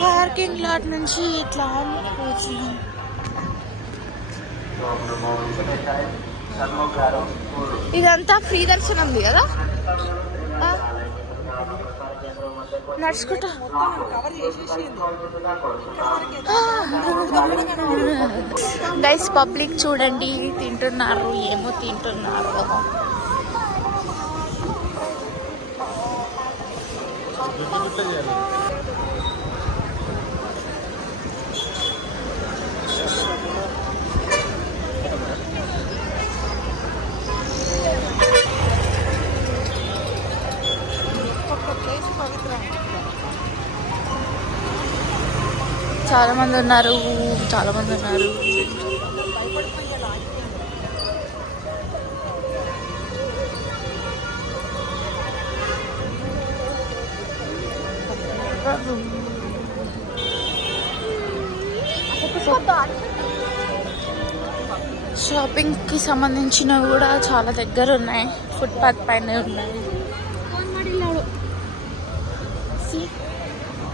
Parking lot నుంచి ఇట్లా వచ్చినాం. ఇదంతా ఫ్రీ దర్శనంది కదా, నడుచుకుంటా. గైస్ పబ్లిక్ చూడండి తింటున్నారు, ఏమో తింటున్నారు. చాలా మంది ఉన్నారు. షాపింగ్ కి సంబంధించినవి కూడా చాలా దగ్గర ఉన్నాయి, ఫుట్పాత్ పైన ఉన్నాయి.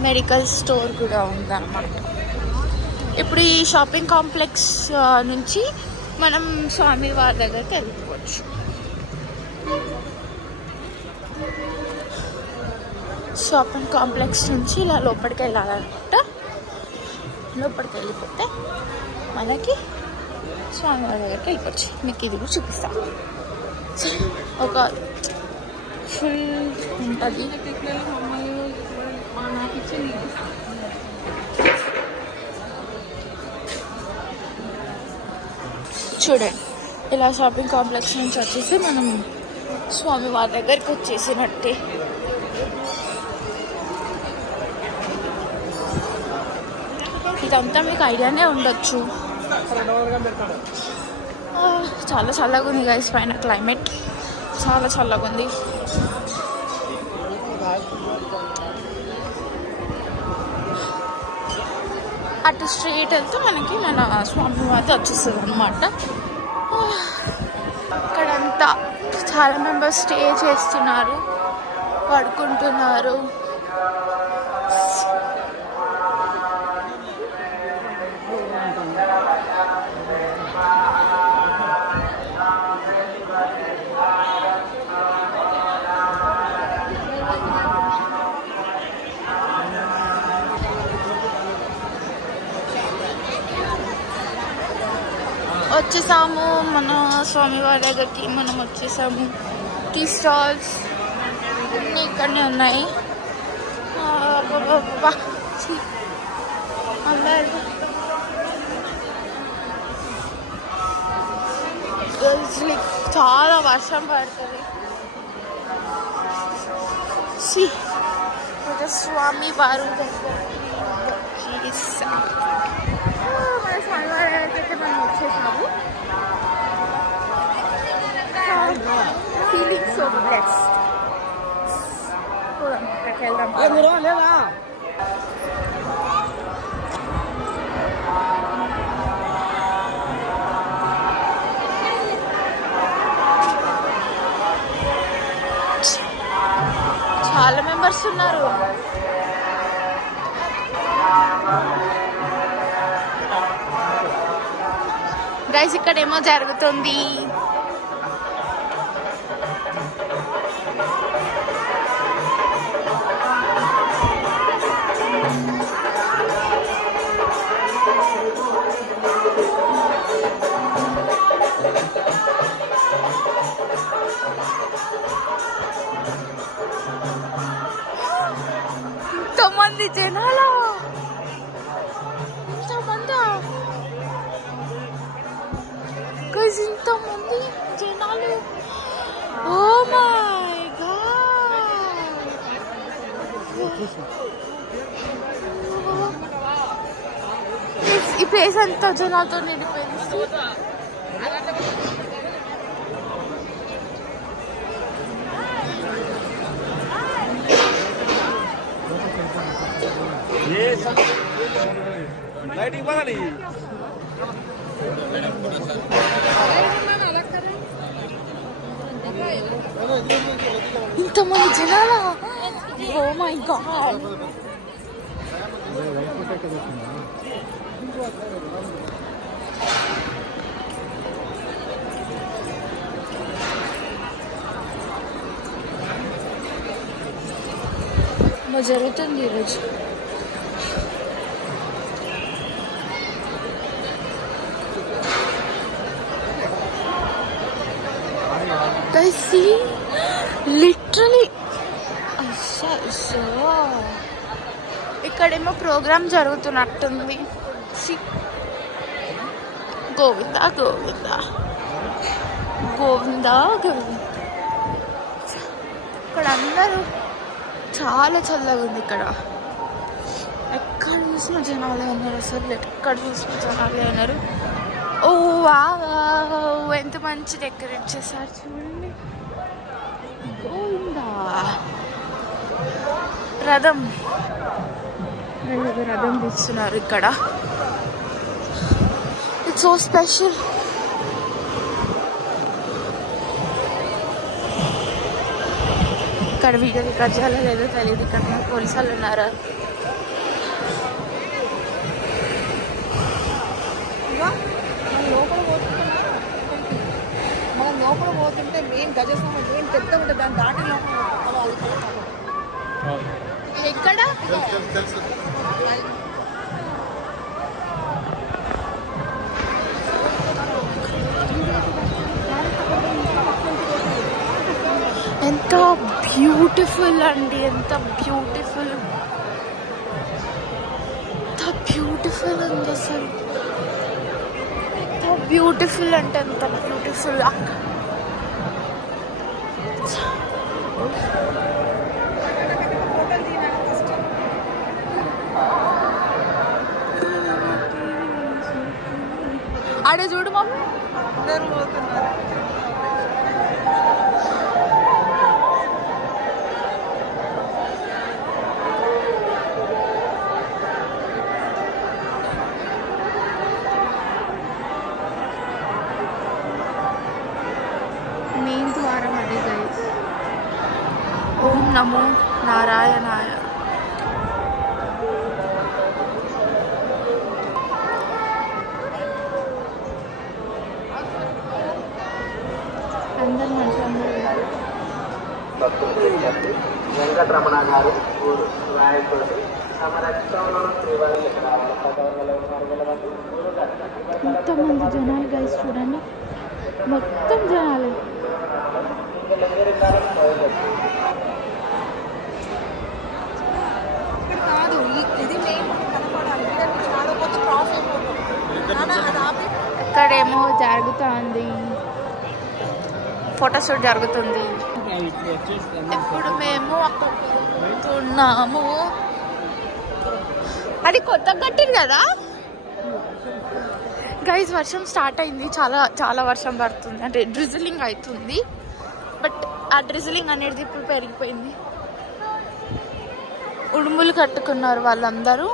మెడికల్ స్టోర్ కూడా ఉందన్నమాట. ఇప్పుడు ఈ షాపింగ్ కాంప్లెక్స్ నుంచి మనం స్వామి వారి దగ్గరికి వెళ్ళిపోవచ్చు. షాపింగ్ కాంప్లెక్స్ నుంచి ఇలా లోపలికి వెళ్ళాలన్నమాట. లోపలికి వెళ్ళిపోతే మనకి స్వామి వారి దగ్గరికి వెళ్ళిపోవచ్చు. మీకు ఇది కూడా చూపిస్తాను. ఒక ఫుల్ ఉంటుంది. చూడండి, ఇలా షాపింగ్ కాంప్లెక్స్ నుంచి వచ్చేసి మనం స్వామి వారి దగ్గరికి వచ్చేసినట్టే. ఇదంతా మీకు ఐడియానే ఉండొచ్చు. చాలా చల్లగా ఉంది గైస్, పైన క్లైమేట్ చాలా చల్లగా ఉంది. అటు స్ట్రీట్ వెళ్తే మనకి మన స్వామి వారి వచ్చేస్తుంది అనమాట. ఇక్కడంతా చాలా మెంబర్స్ స్టే చేస్తున్నారు, పడుకుంటున్నారు. వచ్చేసాము మన స్వామివారి దగ్గరికి. మనం వచ్చేసాము. టీ స్టాల్స్ అన్నీ ఇక్కడనే ఉన్నాయి. అందరు చాలా వర్షం పడుతుంది. స్వామి వారు మన స్వామి వారి దగ్గరికి మనం వచ్చేసాము. Feeling so blessed. అక్కడికి వెళ్దాం. చాలా మెంబర్స్ ఉన్నారు. గైస్ ఇక్కడ ఏమో జరుగుతుంది. ఇంతమంది జనాలు, ఇంతమంది జనాలు. ఓ మై గాడ్, ఈ ప్లేస్ అంతా జనాలతో నిండిపోయింది. ఇంతమంది జనాలా? Oh my God. జరుగుతుంది ఈరోజు. లిటరలీ ఇక్కడేమో ప్రోగ్రామ్ జరుగుతున్నట్టుంది. గోవింద గోవింద గోవింద గోవింద. ఇక్కడ అందరూ చాలా చల్లగా ఉంది. ఇక్కడ ఎక్కడ చూసిన జనాలే ఉన్నారు. అసలు ఎక్కడ చూసిన జనాలే ఉన్నారు. ఓ వావ్, ఎంత మంచి డెకరేట్ చేశారు చూడండి. గోవిందా. రథం తీస్తున్నారు ఇక్కడ. It's so special. ఇక్కడ వీడియో రికార్డ్ చేయాలో లేదో తెలియదు. ఇక్కడ పోలీసు వాళ్ళు ఉన్నారు. మనం లోపల పోతుంటే మెయిన్ గజస్వామి మెయిన్ పెద్ద ఉంటుంది. దాని దాటి ఎక్కడ ఎంత బ్యూటిఫుల్ అండి. ఎంత బ్యూటిఫుల్, ఎంత బ్యూటిఫుల్ ఉంది అసలు. ఎంత బ్యూటిఫుల్ అంటే ఎంత బ్యూటిఫుల్. ఆడే చూడు మమ్మీ, అందరూ పోతున్నారు. మెయిన్ ద్వారం అది గైస్. ఓం నమో నారాయణాయ. అందరు వెంకటరమణ గారు రాయచోటి ఎంతమంది జనాలు గైస్ చూడండి. మొత్తం జనాలు. కాదు, ఇది మెయిన్ కనపడాలి. ఇక్కడేమో జరుగుతుంది, ఫోటోషూట్ జరుగుతుంది. ఇప్పుడు మేము అక్కడికి ఉన్నాము. అది కొత్తగా కట్టింది కదా గైస్. వర్షం స్టార్ట్ అయింది. చాలా చాలా వర్షం పడుతుంది. అంటే డ్రిజిలింగ్ అవుతుంది. బట్ ఆ డ్రిజిలింగ్ అనేది ఇప్పుడు పెరిగిపోయింది. ఉడుములు కట్టుకున్నారు వాళ్ళందరూ.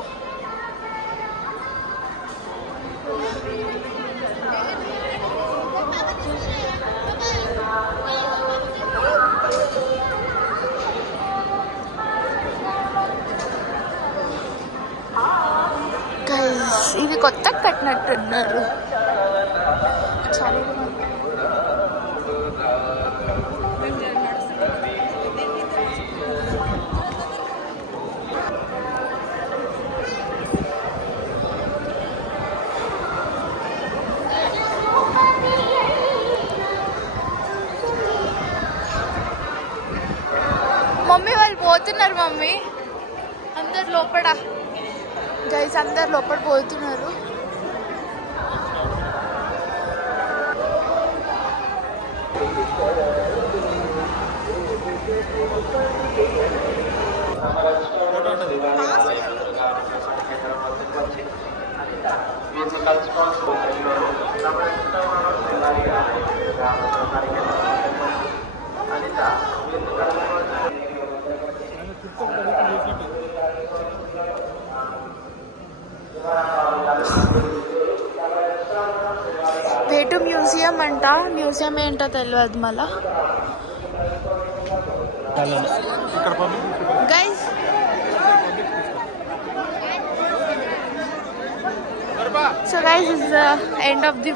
ఇది కొత్త కట్టినట్టున్నారు. మమ్మీ వాళ్ళు పోతున్నారు. మమ్మీ అందరు లోపల గైస్, అందరు లోపల పోతున్నారు. వేటు మ్యూజియం అంట. మ్యూజియం ఏంటో తెలియదు మళ్ళా. Guys so guys is the end of the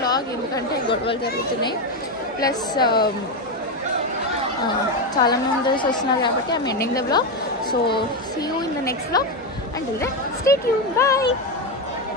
vlog. ఎందుకంటే గొడవలు జరుగుతున్నాయి, ప్లస్ చాలా మంది వస్తున్నారు కాబట్టి I'm ending the vlog. So see you in the next vlog. Until then, stay tuned. Bye.